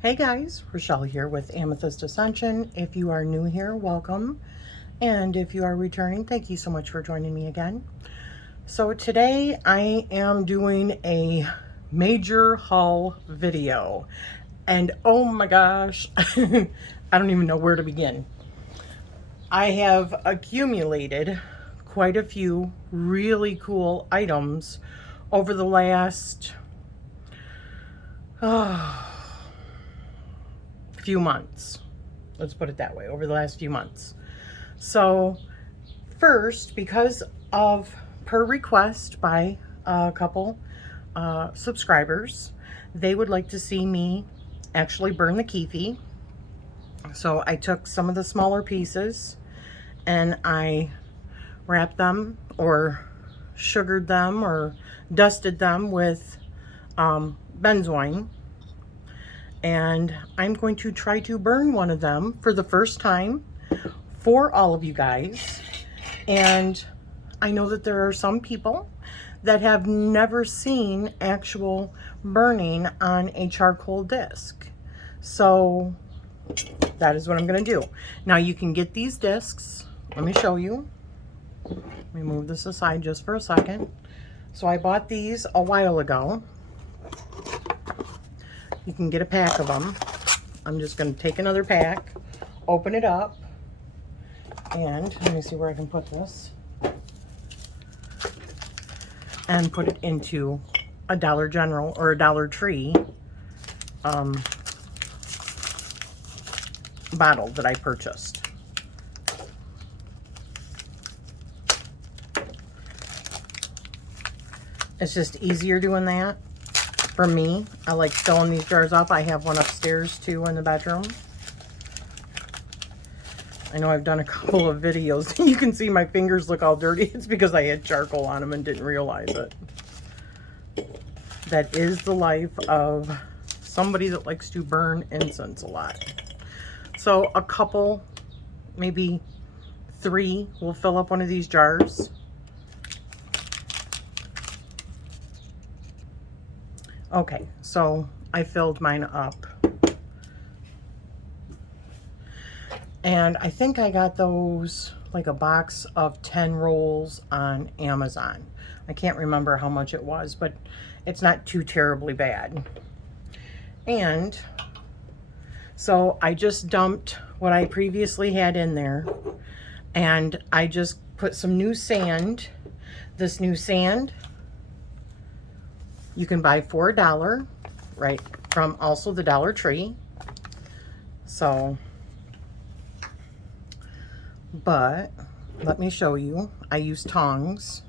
Hey guys, Rachele here with Amethyst Ascension. If you are new here, welcome. And if you are returning, thank you so much for joining me again. So today I am doing a major haul video. And oh my gosh, I don't even know where to begin. I have accumulated quite a few really cool items over the last few months. Let's put it that way, over the last few months. So first, because of per request by a couple subscribers, they would like to see me actually burn the Kyphi. So I took some of the smaller pieces and I wrapped them or sugared them or dusted them with benzoin. And I'm going to try to burn one of them for the first time for all of you guys. And I know that there are some people that have never seen actual burning on a charcoal disc. So that is what I'm going to do. Now you can get these discs. Let me show you. Let me move this aside just for a second. So I bought these a while ago. You can get a pack of them. I'm just going to take another pack, open it up, and let me see where I can put this, and put it into a Dollar General or a Dollar Tree bottle that I purchased. It's just easier doing that. For me, I like filling these jars up. I have one upstairs too in the bedroom. I know I've done a couple of videos. You can see my fingers look all dirty. It's because I had charcoal on them and didn't realize it. That is the life of somebody that likes to burn incense a lot. So a couple, maybe 3, will fill up one of these jars. Okay, so I filled mine up. And I think I got those, like a box of 10 rolls on Amazon. I can't remember how much it was, but it's not too terribly bad. And so I just dumped what I previously had in there, and I just put some new sand. This new sand you can buy for $1, right, from also the Dollar Tree. So, but let me show you. I use tongs.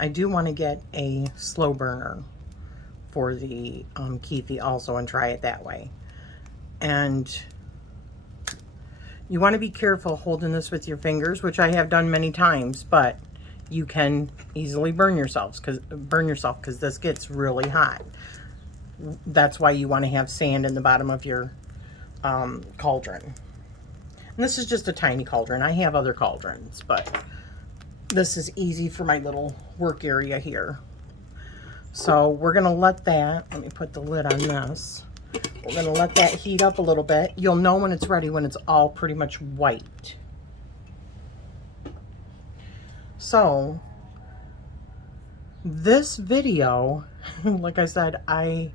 I do want to get a slow burner for the Kyphi also and try it that way. And you want to be careful holding this with your fingers, which I have done many times, but you can easily burn yourself because this gets really hot. That's why you want to have sand in the bottom of your cauldron. And this is just a tiny cauldron. I have other cauldrons, but this is easy for my little work area here. So we're going to let that, let me put the lid on this. We're going to let that heat up a little bit. You'll know when it's ready when it's all pretty much white. So this video, like I said, I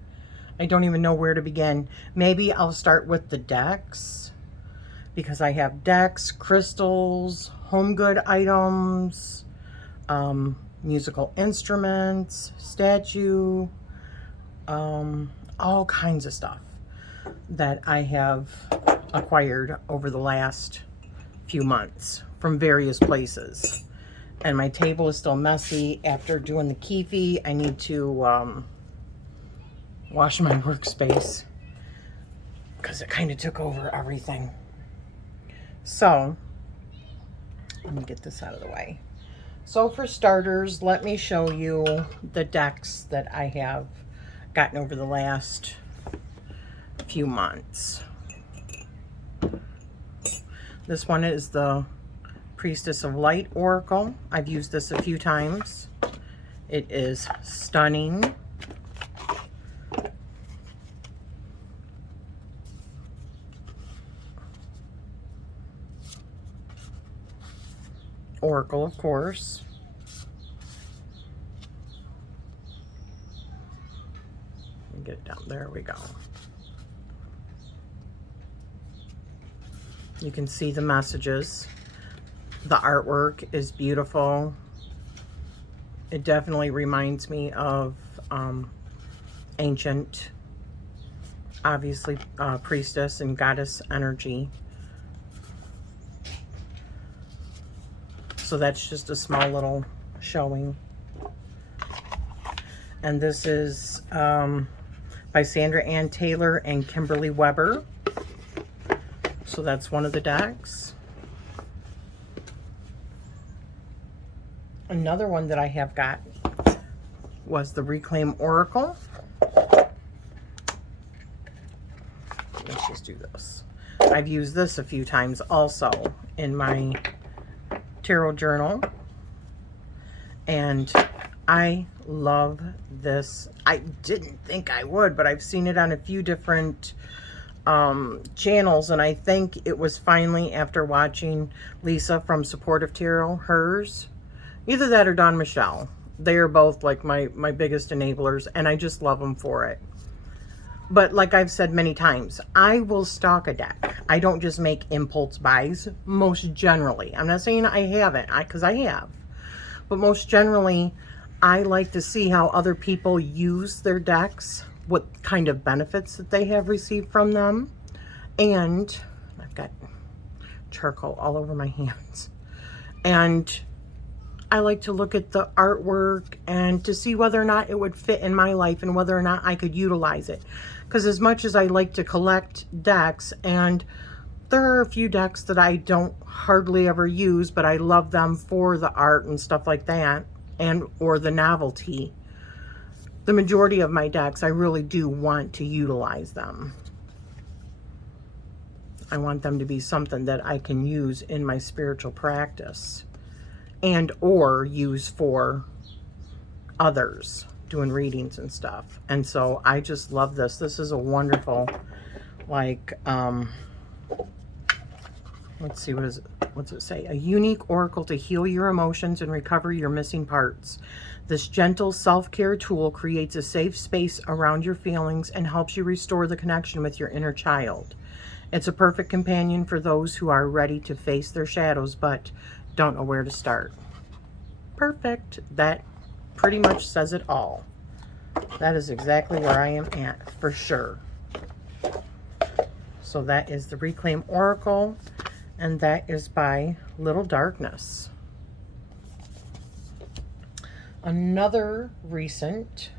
don't even know where to begin. Maybe I'll start with the decks, because I have decks, crystals, home good items, musical instruments, statue, all kinds of stuff that I have acquired over the last few months from various places. And my table is still messy after doing the Kyphi. I need to wash my workspace because it kind of took over everything. So let me get this out of the way. So for starters, let me show you the decks that I have gotten over the last few months. This one is the Priestess of Light Oracle. I've used this a few times. It is stunning. Oracle, of course. Get it down. There we go. You can see the messages. The artwork is beautiful. It definitely reminds me of ancient, obviously, priestess and goddess energy. So that's just a small little showing. And this is by Sandra Ann Taylor and Kimberly Weber. So that's one of the decks. Another one that I have got was the Reclaim Oracle. Let's just do this. I've used this a few times also in my tarot journal, and I love this. I didn't think I would, but I've seen it on a few different channels, and I think it was finally after watching Lisa from Supportive Tarot, hers. Either that or Dawn Michelle. They are both like my biggest enablers, and I just love them for it. But like I've said many times, I will stock a deck. I don't just make impulse buys, most generally. I'm not saying I haven't, because I have. But most generally, I like to see how other people use their decks, what kind of benefits that they have received from them. And I've got charcoal all over my hands. And I like to look at the artwork and to see whether or not it would fit in my life and whether or not I could utilize it. Because as much as I like to collect decks, and there are a few decks that I don't hardly ever use, but I love them for the art and stuff like that, and or the novelty. The majority of my decks, I really do want to utilize them. I want them to be something that I can use in my spiritual practice and or use for others doing readings and stuff. And so I just love this. This is a wonderful, like, let's see, what's it say? A unique oracle to heal your emotions and recover your missing parts. This gentle self-care tool creates a safe space around your feelings and helps you restore the connection with your inner child. It's a perfect companion for those who are ready to face their shadows but don't know where to start. Perfect. That pretty much says it all. That is exactly where I am at, for sure. So that is the Reclaim Oracle, and that is by Little Darkness. Another recent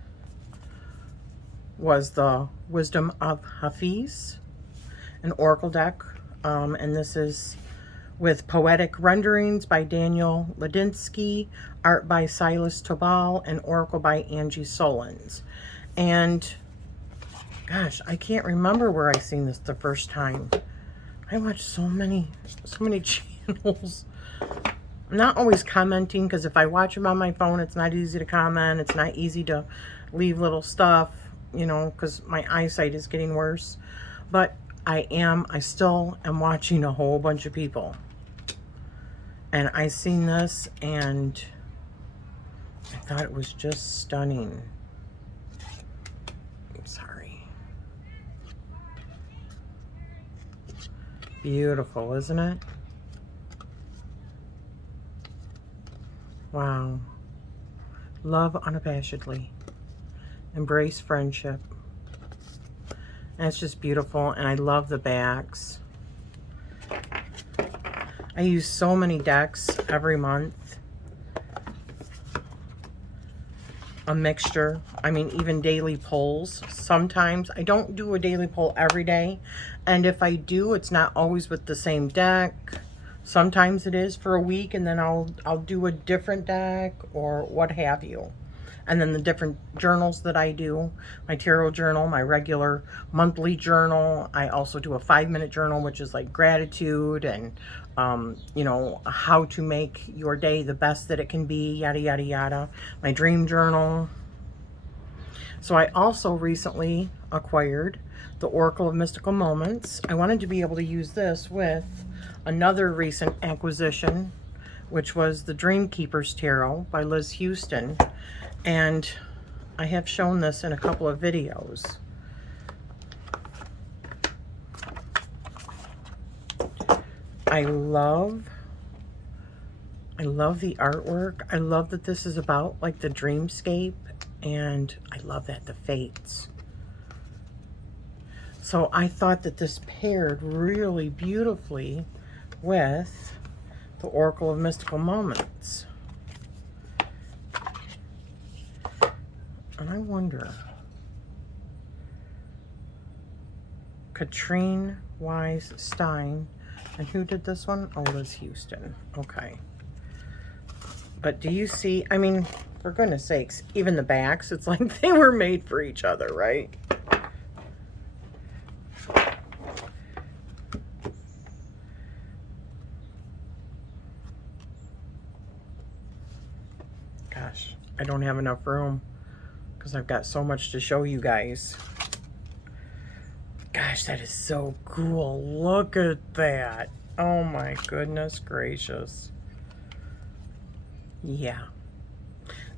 was the Wisdom of Hafiz, an oracle deck, and this is with poetic renderings by Daniel Ladinsky, art by Silas Tobal, and oracle by Angie Solons. And gosh, I can't remember where I seen this the first time. I watch so many channels. I'm not always commenting, because if I watch them on my phone, it's not easy to comment. It's not easy to leave little stuff, you know, because my eyesight is getting worse. But I still am watching a whole bunch of people. And I seen this and I thought it was just stunning. I'm sorry. Beautiful, isn't it? Wow. Love unabashedly. Embrace friendship. And it's just beautiful, and I love the backs. I use so many decks every month. A mixture. I mean, even daily polls. Sometimes I don't do a daily poll every day, and if I do, it's not always with the same deck. Sometimes it is for a week, and then I'll do a different deck or what have you. And then the different journals that I do, my tarot journal, my regular monthly journal. I also do a 5-minute journal, which is like gratitude and, you know, how to make your day the best that it can be, yada, yada, yada. My dream journal. So I also recently acquired the Oracle of Mystical Moments. I wanted to be able to use this with another recent acquisition, which was the Dream Keepers Tarot by Liz Houston. And I have shown this in a couple of videos. I love the artwork. I love that this is about like the dreamscape, and I love that the fates. So I thought that this paired really beautifully with the Oracle of Mystical Moments. And I wonder, Katrine Wise Stein, and who did this one? Oh, Liz Houston. Okay. But do you see, I mean, for goodness sakes, even the backs, it's like they were made for each other, right? Gosh, I don't have enough room because I've got so much to show you guys. Gosh, that is so cool. Look at that. Oh my goodness gracious. Yeah.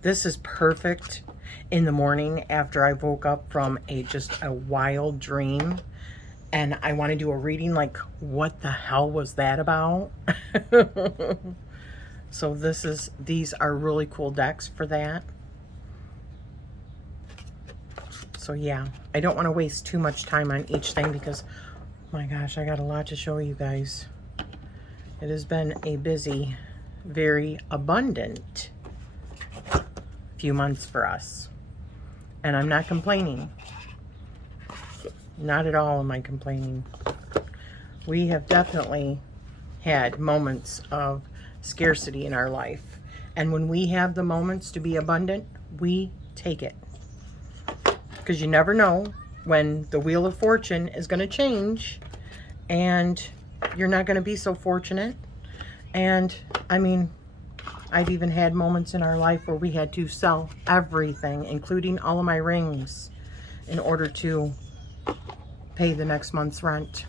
This is perfect in the morning after I woke up from just a wild dream and I want to do a reading like, what the hell was that about? So these are really cool decks for that. So yeah, I don't want to waste too much time on each thing because, my gosh, I got a lot to show you guys. It has been a busy, very abundant few months for us. And I'm not complaining. Not at all am I complaining. We have definitely had moments of scarcity in our life. And when we have the moments to be abundant, we take it. Because you never know when the Wheel of Fortune is going to change and you're not going to be so fortunate. And I mean, I've even had moments in our life where we had to sell everything, including all of my rings, in order to pay the next month's rent.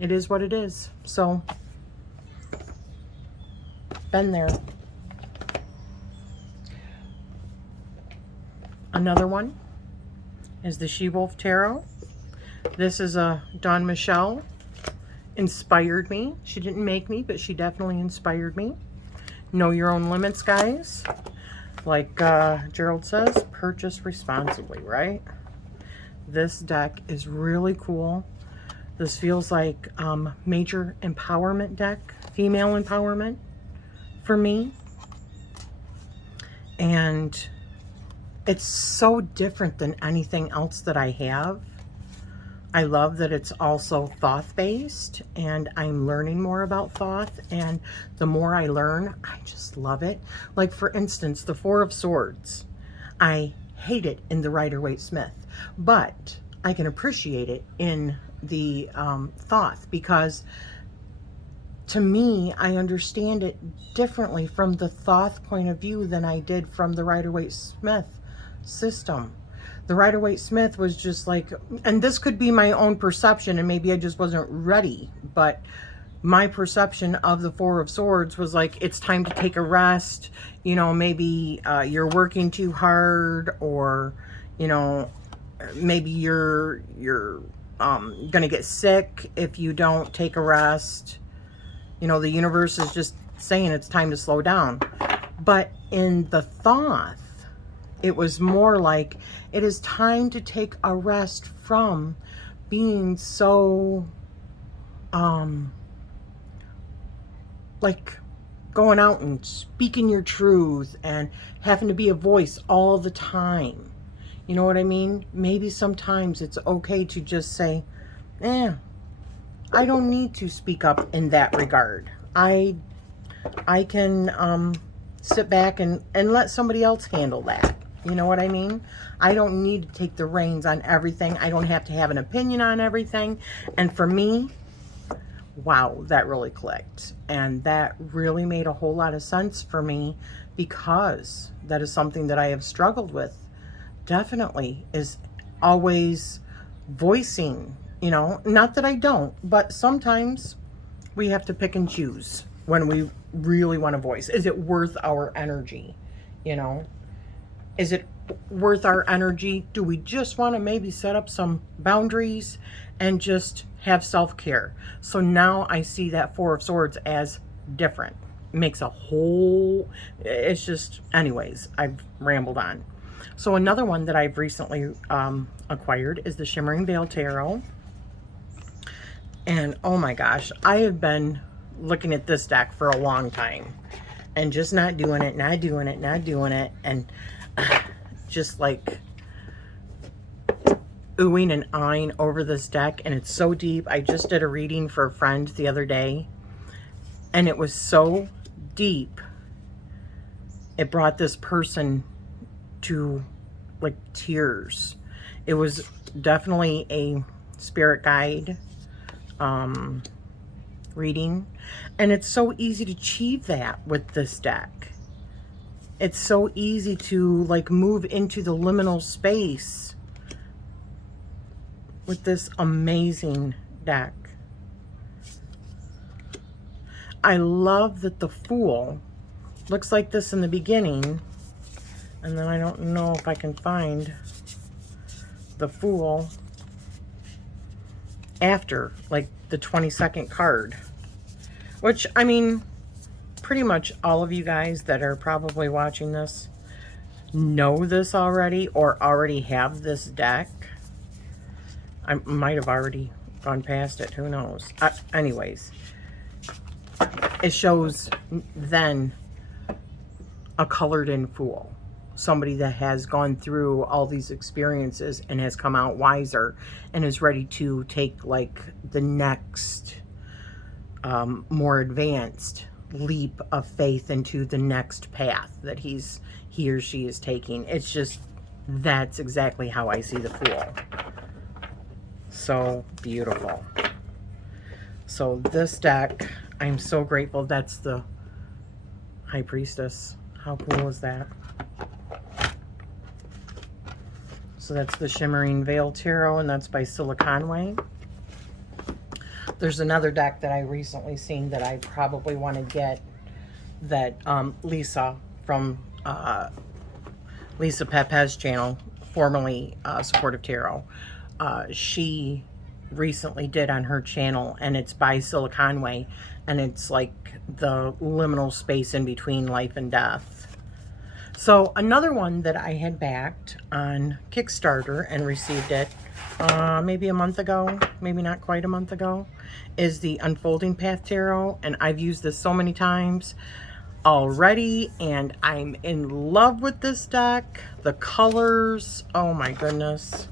It is what it is. So, been there. Another one is the She-Wolf Tarot. This is a Dawn Michelle. Inspired me. She didn't make me, but she definitely inspired me. Know your own limits, guys. Like Gerald says, purchase responsibly, right? This deck is really cool. This feels like major empowerment deck, female empowerment for me. And it's so different than anything else that I have. I love that it's also Thoth-based, and I'm learning more about Thoth, and the more I learn, I just love it. Like, for instance, the Four of Swords. I hate it in the Rider-Waite-Smith, but I can appreciate it in the Thoth, because to me, I understand it differently from the Thoth point of view than I did from the Rider-Waite-Smith system. The Rider-Waite-Smith was just like, and this could be my own perception and maybe I just wasn't ready, but my perception of the Four of Swords was like, it's time to take a rest. You know, maybe you're working too hard, or, you know, maybe you're gonna get sick if you don't take a rest. You know, the universe is just saying it's time to slow down. But in the Thoth, it was more like, it is time to take a rest from being so, like going out and speaking your truth and having to be a voice all the time. You know what I mean? Maybe sometimes it's okay to just say, I don't need to speak up in that regard. I can sit back and let somebody else handle that. You know what I mean? I don't need to take the reins on everything. I don't have to have an opinion on everything. And for me, wow, that really clicked. And that really made a whole lot of sense for me, because that is something that I have struggled with. Definitely is always voicing, you know, not that I don't, but sometimes we have to pick and choose when we really want to voice. Is it worth our energy? You know, is it worth our energy? Do we just want to maybe set up some boundaries and just have self-care? So now I see that Four of Swords as different. It makes a whole, it's just, anyways, I've rambled on. So another one that I've recently acquired is the Shimmering Veil Tarot. And oh my gosh, I have been looking at this deck for a long time and just not doing it, and just like oohing and eyeing over this deck. And it's so deep. I just did a reading for a friend the other day, and it was so deep. It brought this person to like tears. It was definitely a spirit guide reading, and it's so easy to achieve that with this deck. It's so easy to like move into the liminal space with this amazing deck. I love that the Fool looks like this in the beginning, and then I don't know if I can find the Fool after, like the 22nd card, which, I mean, pretty much all of you guys that are probably watching this know this already, or already have this deck. I might have already gone past it, who knows. Anyways, it shows then a colored in Fool, somebody that has gone through all these experiences and has come out wiser and is ready to take like the next more advanced leap of faith into the next path that he or she is taking. It's just, that's exactly how I see the Fool. So beautiful. So this deck, I'm so grateful. That's the High Priestess. How cool is that? So that's the Shimmering Veil Tarot, and that's by Scylla Conway. There's another deck that I recently seen that I probably want to get, that Lisa from Lisa Pepe's channel, formerly Supportive Tarot, she recently did on her channel, and it's by Scylla Conway, and it's like the liminal space in between life and death. So another one that I had backed on Kickstarter and received it maybe a month ago, maybe not quite a month ago, is the Unfolding Path Tarot. And I've used this so many times already, and I'm in love with this deck. The colors, oh my goodness.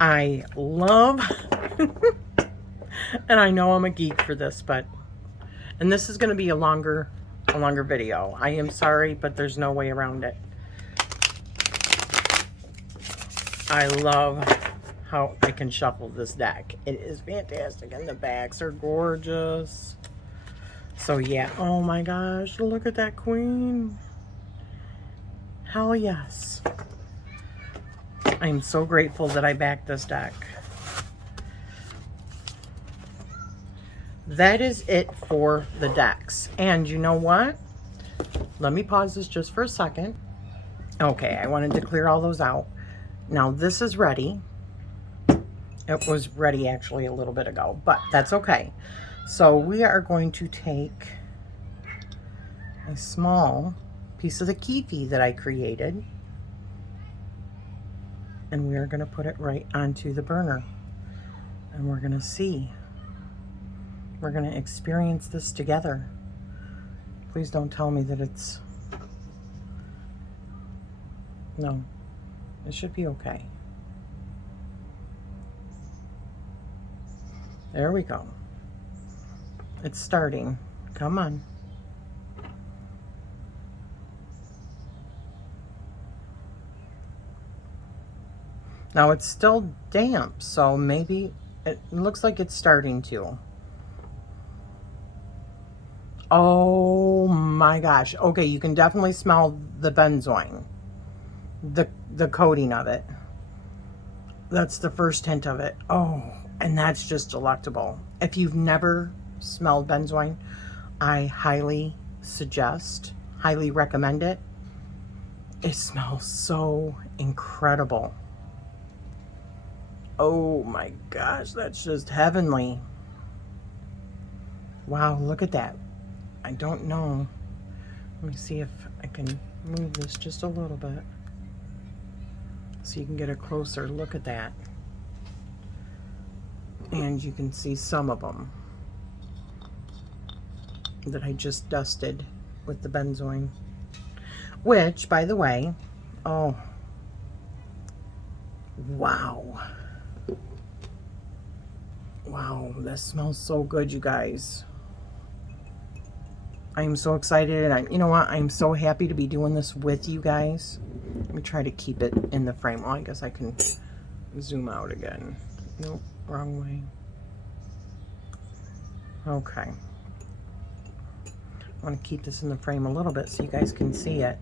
I love, and I know I'm a geek for this, but, and this is going to be a longer video. I am sorry, but there's no way around it. I love how I can shuffle this deck. It is fantastic, and the backs are gorgeous. So yeah, oh my gosh, look at that queen. Hell yes. I'm so grateful that I backed this deck. That is it for the decks. And you know what? Let me pause this just for a second. Okay, I wanted to clear all those out. Now this is ready. It was ready actually a little bit ago, but that's okay. So we are going to take a small piece of the Kyphi that I created, and we are going to put it right onto the burner, and we're going to see. We're going to experience this together. Please don't tell me that it's... No. It should be okay. There we go. It's starting. Come on. Now it's still damp, so maybe it looks like it's starting to. Oh my gosh. Okay, you can definitely smell the benzoin, the coating of it. That's the first hint of it. Oh, and that's just delectable. If you've never smelled benzoin, I highly suggest, highly recommend it. It smells so incredible. Oh my gosh, that's just heavenly. Wow, look at that. I don't know. Let me see if I can move this just a little bit so you can get a closer look at that. And you can see some of them that I just dusted with the benzoin. Which, by the way, oh, wow. Wow, that smells so good, you guys. I'm so excited, and you know what? I'm so happy to be doing this with you guys. Let me try to keep it in the frame. Well, I guess I can zoom out again. Nope, wrong way. Okay. I want to keep this in the frame a little bit so you guys can see it.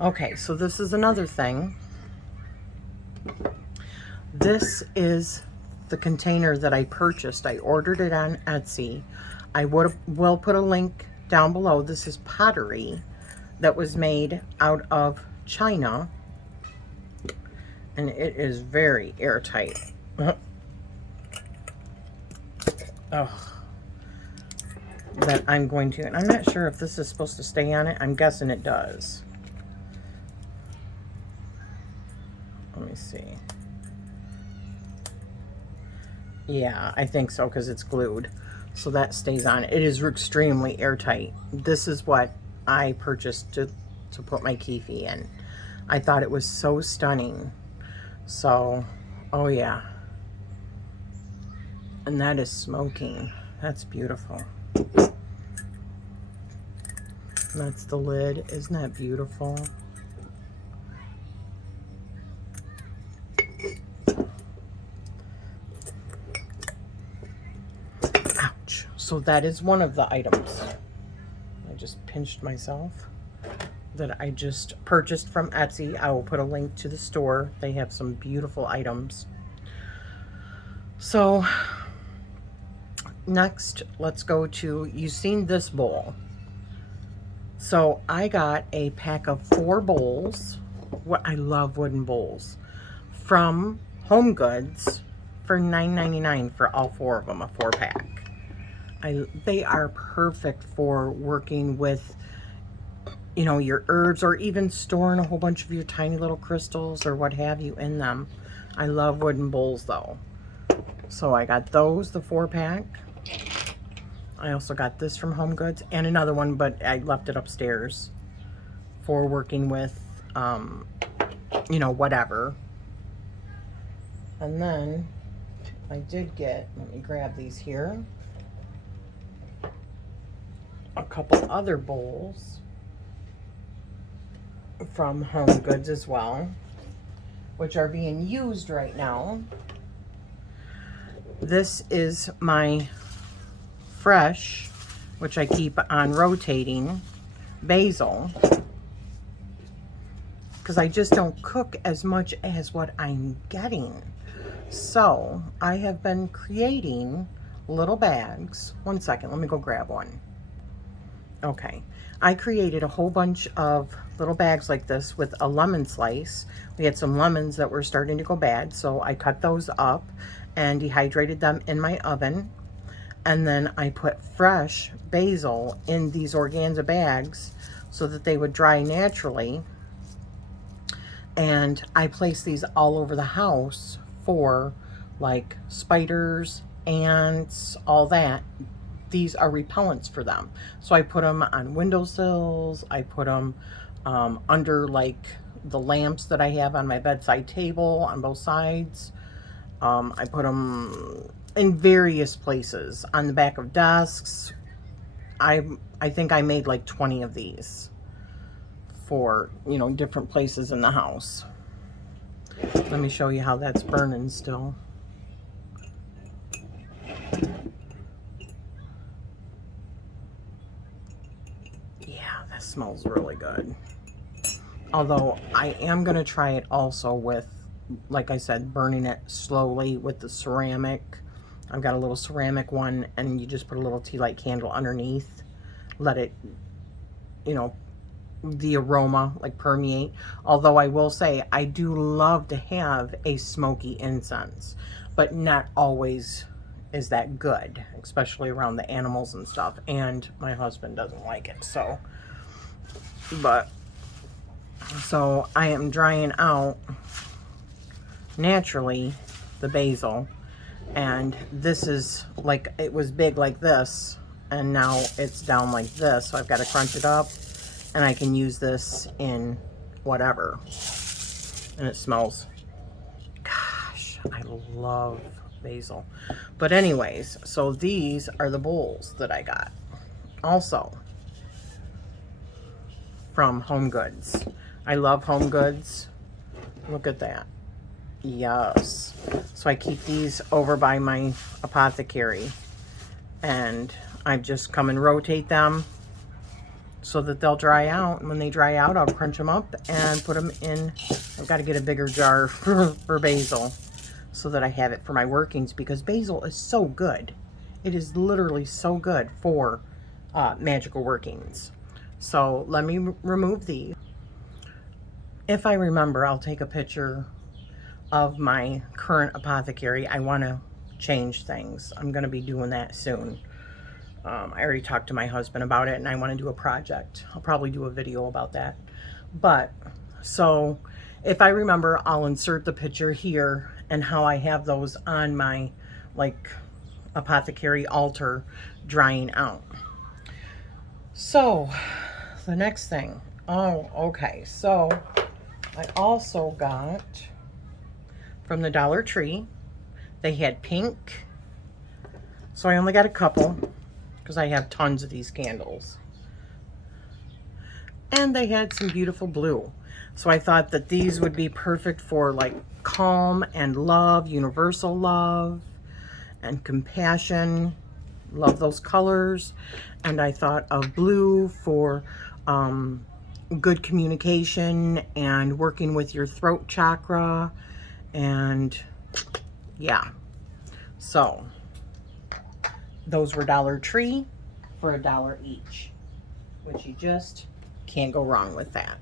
Okay, so this is another thing. This is the container that I purchased. I ordered it on Etsy. I will put a link down below. This is pottery that was made out of China, and it is very airtight. Oh, that I'm going to, and I'm not sure if this is supposed to stay on it. I'm guessing it does. Let me see. Yeah, I think so, because it's glued. So that stays on. It is extremely airtight. This is what I purchased to put my Kyphi in. I thought it was so stunning. So, oh yeah. And that is smoking. That's beautiful. That's the lid. Isn't that beautiful? Ouch. So that is one of the items. I just pinched myself. That I just purchased from Etsy. I will put a link to the store. They have some beautiful items. So next, let's go to, you've seen this bowl. So I got a pack of 4 bowls. I love wooden bowls. From Home Goods for $9.99 for all 4 of them, a 4-pack. They are perfect for working with, you know, your herbs, or even storing a whole bunch of your tiny little crystals or what have you in them. I love wooden bowls though. So I got those, the 4-pack. I also got this from Home Goods and another one, but I left it upstairs for working with, you know, whatever. And then I did get, let me grab these here, a couple other bowls from Home Goods as well, which are being used right now. This is my fresh, which I keep on rotating, basil, because I just don't cook as much as what I'm getting. So I have been creating little bags. One second, let me go grab one. Okay, I created a whole bunch of little bags like this with a lemon slice. We had some lemons that were starting to go bad, so I cut those up and dehydrated them in my oven. And then I put fresh basil in these organza bags so that they would dry naturally. And I placed these all over the house for like spiders, ants, all that. These are repellents for them. So I put them on windowsills. I put them under like the lamps that I have on my bedside table on both sides. I put them in various places on the back of desks. I think I made like 20 of these for, you know, different places in the house. Let me show you how that's burning still. Yeah, that smells really good. Although I am going to try it also with, like I said, burning it slowly with the ceramic. I've got a little ceramic one, and you just put a little tea light candle underneath. Let it, you know, the aroma like permeate. Although I will say I do love to have a smoky incense, but not always is that good, especially around the animals and stuff. And my husband doesn't like it, so. But so I am drying out naturally the basil, and this is like, it was big like this, and now it's down like this, so I've got to crunch it up, and I can use this in whatever. And it smells, gosh, I love basil. But anyways, so these are the bowls that I got also from Home Goods. I love Home Goods. Look at that. Yes. So I keep these over by my apothecary, and I just come and rotate them so that they'll dry out. And when they dry out, I'll crunch them up and put them in. I've got to get a bigger jar for basil so that I have it for my workings, because basil is so good. It is literally so good for magical workings. So let me remove these. If I remember, I'll take a picture of my current apothecary. I want to change things. I'm going to be doing that soon. I already talked to my husband about it, and I want to do a project. I'll probably do a video about that. But so if I remember, I'll insert the picture here and how I have those on my like apothecary altar drying out. So the next thing, oh, okay, so I also got from the Dollar Tree, they had pink, so I only got a couple because I have tons of these candles, and they had some beautiful blue, so I thought that these would be perfect for like calm and love, universal love and compassion. Love those colors. And I thought of blue for good communication and working with your throat chakra. And yeah, so those were Dollar Tree for $1 each, which you just can't go wrong with that.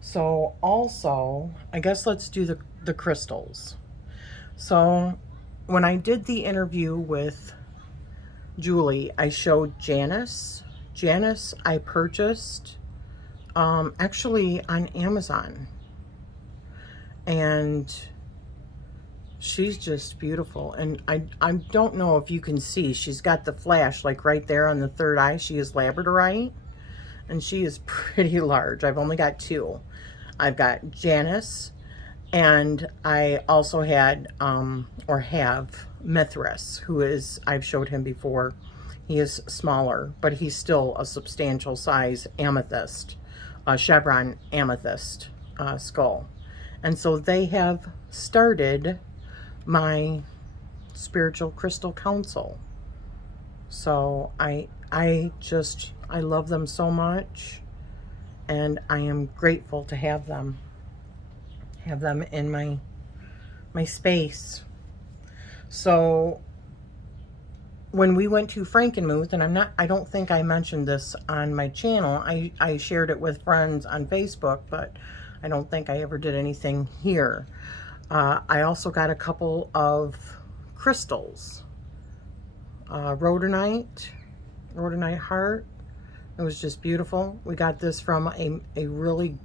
So also, I guess let's do the crystals. So when I did the interview with Julie, I showed Janice. Janice I purchased actually on Amazon, and she's just beautiful. And I don't know if you can see, she's got the flash like right there on the third eye. She is labradorite, and she is pretty large. I've only got two. I've got Janice, and I also had or have Mithras, who is, I've showed him before. He is smaller, but he's still a substantial size amethyst, chevron amethyst skull. And so they have started my spiritual crystal council. So I love them so much, and I am grateful to have them in my space. So when we went to Frankenmuth, and I don't think I mentioned this on my channel. I shared it with friends on Facebook, but I don't think I ever did anything here. I also got a couple of crystals. Rhodonite heart. It was just beautiful. We got this from a really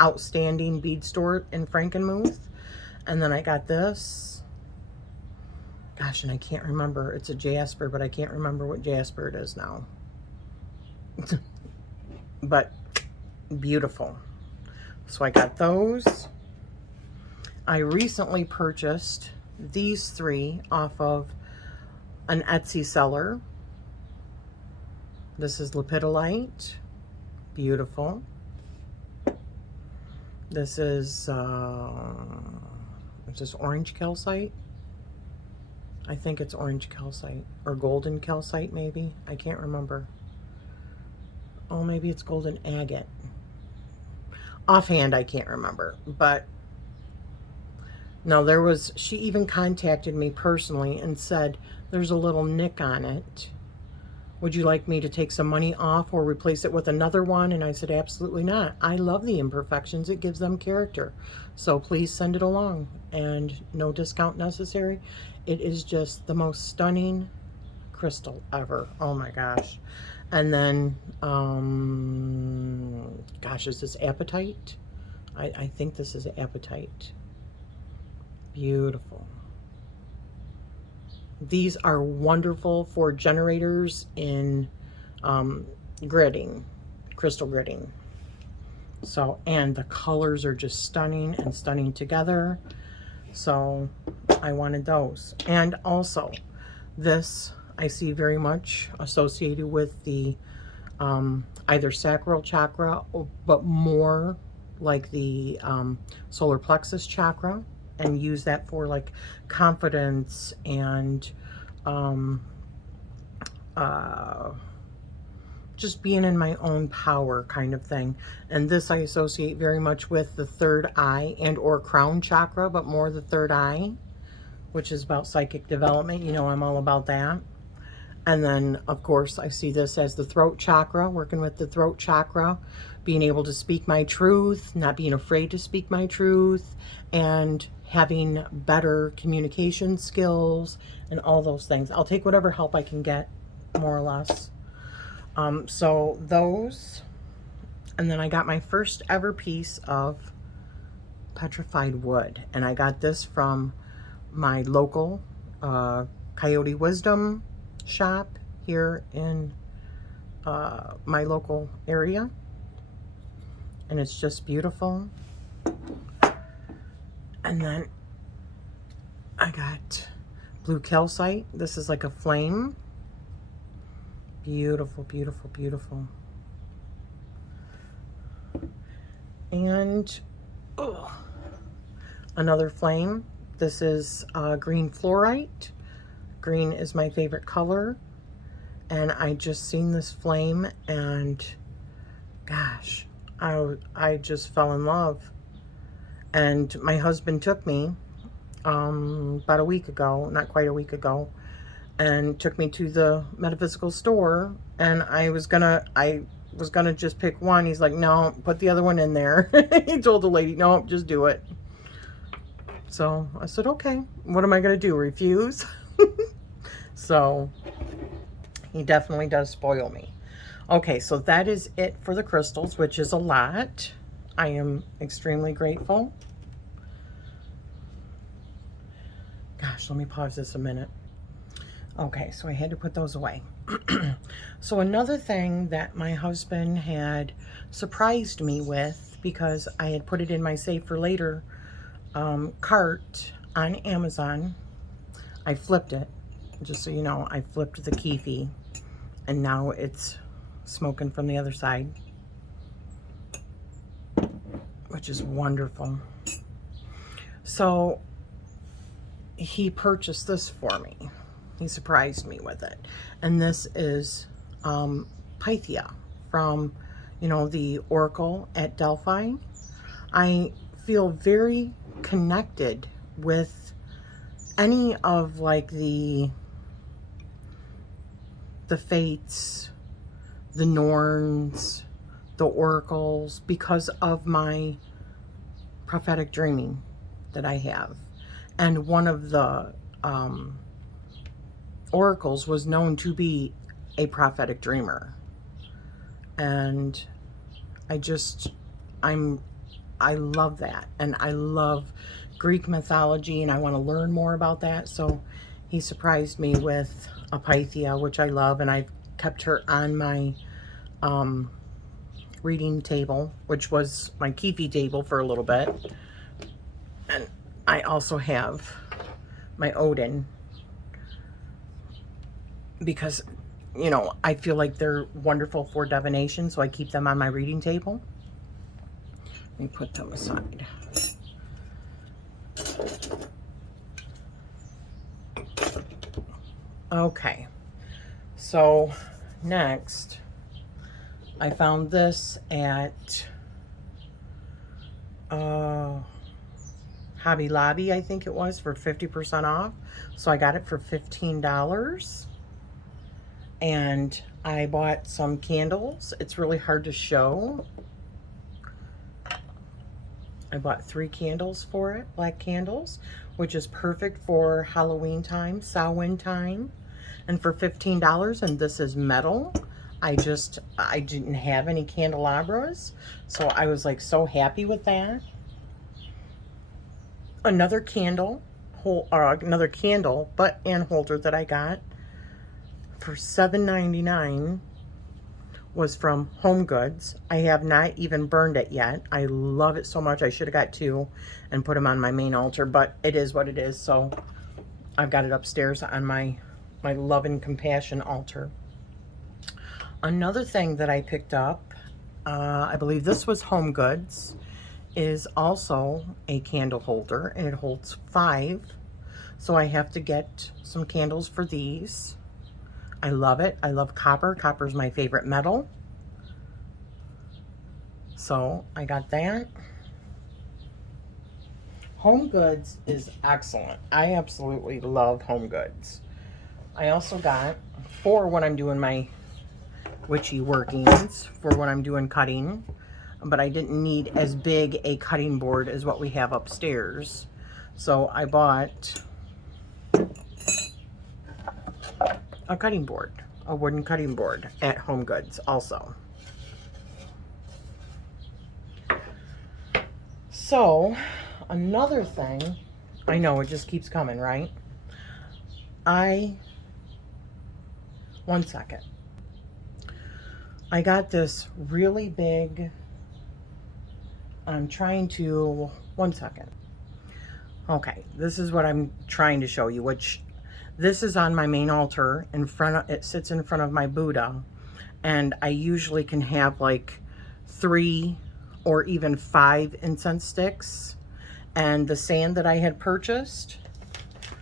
outstanding bead store in Frankenmuth. And then I got this. Gosh, and I can't remember. It's a jasper, but I can't remember what jasper it is now. But beautiful. So I got those. I recently purchased these three off of an Etsy seller. This is lepidolite, Beautiful. This is orange calcite? I think it's orange calcite or golden calcite maybe. I can't remember. Oh, maybe it's golden agate. Offhand, I can't remember. But no, she even contacted me personally and said, there's a little nick on it. Would you like me to take some money off or replace it with another one? And I said, absolutely not. I love the imperfections. It gives them character. So please send it along. And no discount necessary. It is just the most stunning crystal ever. Oh my gosh. And then, gosh, is this apatite? I think this is apatite. Beautiful. These are wonderful for generators in gridding, crystal gridding. So, and the colors are just stunning and stunning together. So I wanted those. And also this I see very much associated with the either sacral chakra, but more like the solar plexus chakra, and use that for like confidence and just being in my own power kind of thing. And this I associate very much with the third eye and or crown chakra, but more the third eye, which is about psychic development. You know, I'm all about that. And then, of course, I see this as the throat chakra, working with the throat chakra, being able to speak my truth, not being afraid to speak my truth, and having better communication skills and all those things. I'll take whatever help I can get, more or less. So those, and then I got my first ever piece of petrified wood. And I got this from my local Coyote Wisdom shop here in my local area, and it's just beautiful. And then I got blue calcite. This is like a flame. Beautiful, beautiful, beautiful. And another flame. This is green fluorite. Green is my favorite color, and I just seen this flame, and gosh, I just fell in love. And my husband took me about a week ago, not quite a week ago, and took me to the metaphysical store, and I was gonna just pick one. He's like, no, put the other one in there. He told the lady, no, just do it. So I said, okay, what am I gonna do, refuse? So he definitely does spoil me. Okay, so that is it for the crystals, which is a lot. I am extremely grateful. Gosh, let me pause this a minute. Okay, so I had to put those away. So another thing that my husband had surprised me with, because I had put it in my save for later cart on Amazon, I flipped it. Just so you know, I flipped the Kyphi, and now it's smoking from the other side, which is wonderful. So he purchased this for me. He surprised me with it. And this is Pythia from, you know, the Oracle at Delphi. I feel very connected with any of like the fates, the Norns, the oracles, because of my prophetic dreaming that I have. And one of the oracles was known to be a prophetic dreamer. And I love that. And I love Greek mythology, and I want to learn more about that. So he surprised me with a Pythia, which I love, and I've kept her on my reading table, which was my Kyphi table for a little bit. And I also have my Odin, because you know, I feel like they're wonderful for divination, so I keep them on my reading table. Let me put them aside. Okay, so next I found this at Hobby Lobby, I think it was, for 50% off. So I got it for $15. And I bought some candles. It's really hard to show. I bought 3 candles for it, black candles, which is perfect for Halloween time, Samhain time. And for $15, and this is metal. I didn't have any candelabras, so I was like so happy with that. Another candle, another candle and holder that I got for $7.99 was from Home Goods. I have not even burned it yet. I love it so much. I should have got 2 and put them on my main altar, but it is what it is. So I've got it upstairs on my love and compassion altar. Another thing that I picked up, I believe this was Home Goods, is also a candle holder, and it holds 5. So I have to get some candles for these. I love it. I love copper. Copper is my favorite metal. So I got that. Home Goods is excellent. I absolutely love Home Goods. I also got, for when I'm doing my witchy workings, for when I'm doing cutting, but I didn't need as big a cutting board as what we have upstairs. So I bought a cutting board, a wooden cutting board at Home Goods also. So another thing, I know it just keeps coming, right? One second. I got this really big, one second. Okay, this is what I'm trying to show you, which this is on my main altar it sits in front of my Buddha, and I usually can have like 3 or even 5 incense sticks. And the sand that I had purchased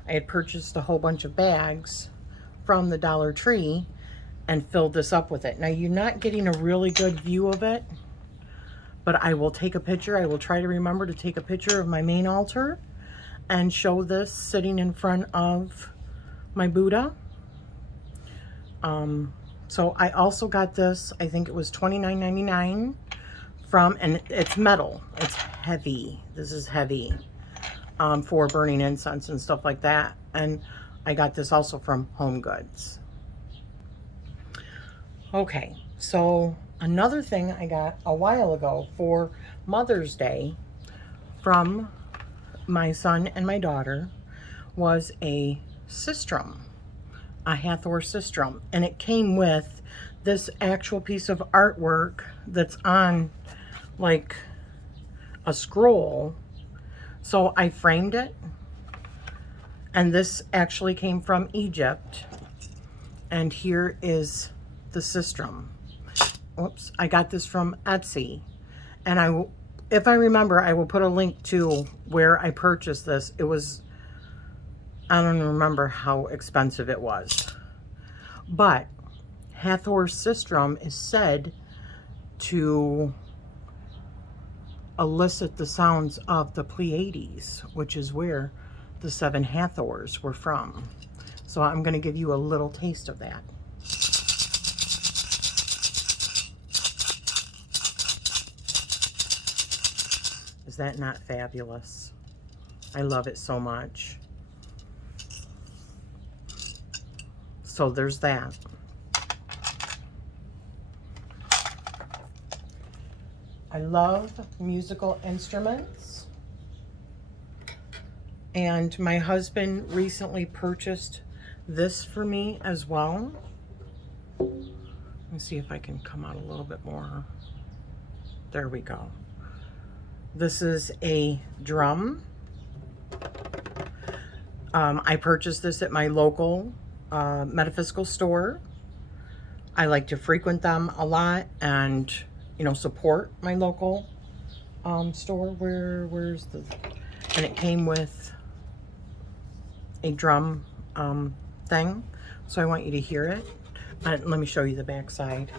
a whole bunch of bags from the Dollar Tree and filled this up with it. Now you're not getting a really good view of it, but I will take a picture. I will try to remember to take a picture of my main altar and show this sitting in front of my Buddha. So I also got this, I think it was $29.99 and it's metal. It's heavy. This is heavy for burning incense and stuff like that. And I got this also from Home Goods. Okay, so another thing I got a while ago for Mother's Day from my son and my daughter was a Sistrum, a Hathor Sistrum, and it came with this actual piece of artwork that's on like a scroll. So I framed it, and this actually came from Egypt, and here is the Sistrum. Oops, I got this from Etsy, and if I remember, I will put a link to where I purchased this. It was, I don't remember how expensive it was, but Hathor Sistrum is said to elicit the sounds of the Pleiades, which is where the 7 Hathors were from. So I'm going to give you a little taste of that. Is that not fabulous? I love it so much. So there's that. I love musical instruments. And my husband recently purchased this for me as well. Let me see if I can come out a little bit more. There we go. This is a drum. I purchased this at my local metaphysical store. I like to frequent them a lot and, you know, support my local store. Where's the, and it came with a drum thing, so I want you to hear it. Let me show you the back side.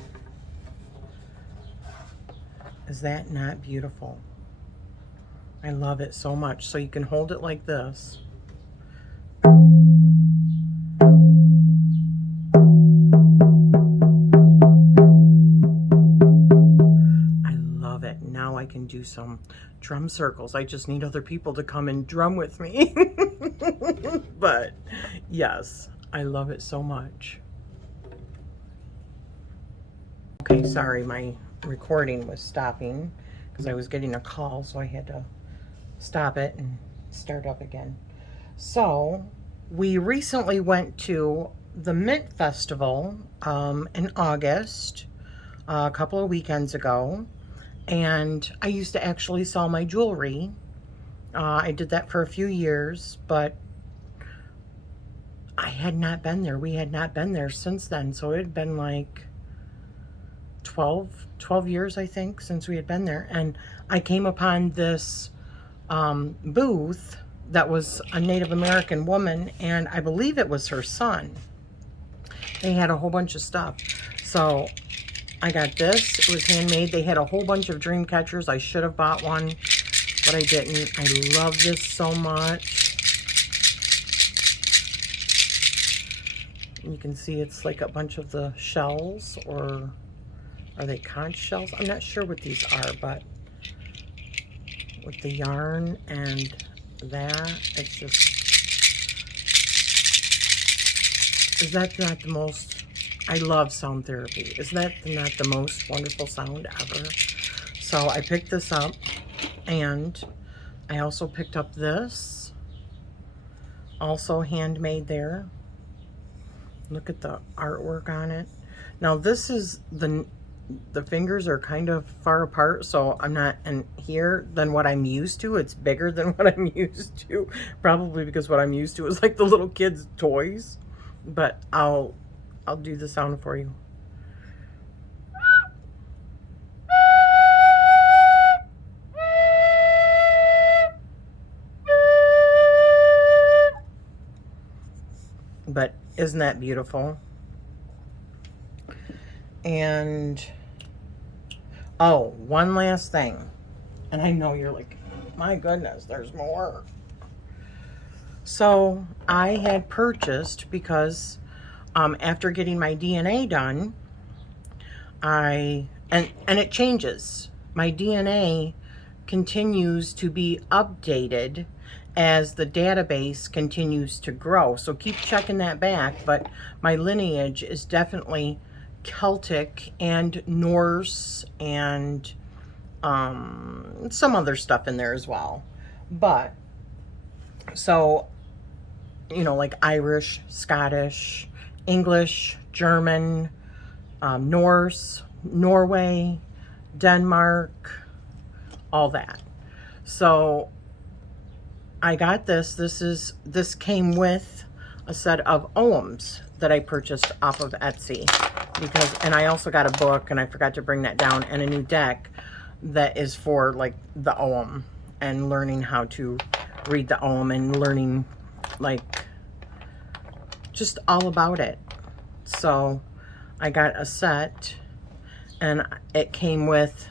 Is that not beautiful? I love it so much. So you can hold it like this. I love it. Now I can do some drum circles. I just need other people to come and drum with me. But yes, I love it so much. Okay, sorry, my recording was stopping because I was getting a call, so I had to stop it and start up again. So we recently went to the Mint Festival in August, a couple of weekends ago, and I used to actually sell my jewelry. I did that for a few years, but I had not been there. We had not been there since then, so it had been like 12 years, I think, since we had been there. And I came upon this booth that was a Native American woman, and I believe it was her son. They had a whole bunch of stuff. So I got this. It was handmade. They had a whole bunch of dream catchers. I should have bought one, but I didn't. I love this so much. You can see it's like a bunch of the shells, or are they conch shells? I'm not sure what these are, but with the yarn and that, it's just, is that not the most, I love sound therapy. Is that not the most wonderful sound ever? So I picked this up, and I also picked up this, also handmade there. Look at the artwork on it. Now this is the fingers are kind of far apart, so I'm not in here than what I'm used to. It's bigger than what I'm used to, probably because what I'm used to is like the little kids' toys. But I'll do the sound for you. But isn't that beautiful? And oh, one last thing. And I know you're like, my goodness, there's more. So I had purchased, because after getting my DNA done, and it changes. My DNA continues to be updated as the database continues to grow. So keep checking that back, but my lineage is definitely Celtic and Norse and some other stuff in there as well. But so, you know, like Irish, Scottish, English, German, Norse, Norway, Denmark, all that. So I got this. This came with a set of Oghams that I purchased off of Etsy, and I also got a book, and I forgot to bring that down, and a new deck that is for like the Ogham and learning how to read the Ogham and learning like just all about it. So I got a set, and it came with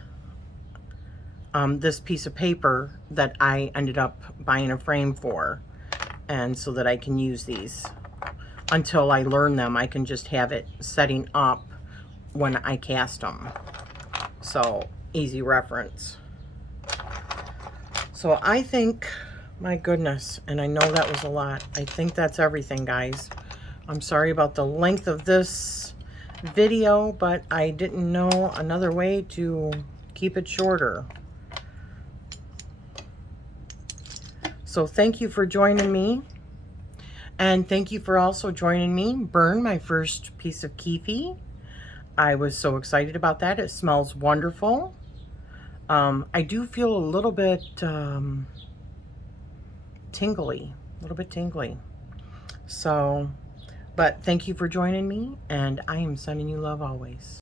this piece of paper that I ended up buying a frame for, and so that I can use these until I learn them. I can just have it setting up when I cast them. So easy reference. So I think, my goodness, and I know that was a lot. I think that's everything, guys. I'm sorry about the length of this video, but I didn't know another way to keep it shorter. So thank you for joining me. And thank you for also joining me burn my first piece of Kyphi. I was so excited about that. It smells wonderful. I do feel a little bit tingly, So But thank you for joining me, and I am sending you love always.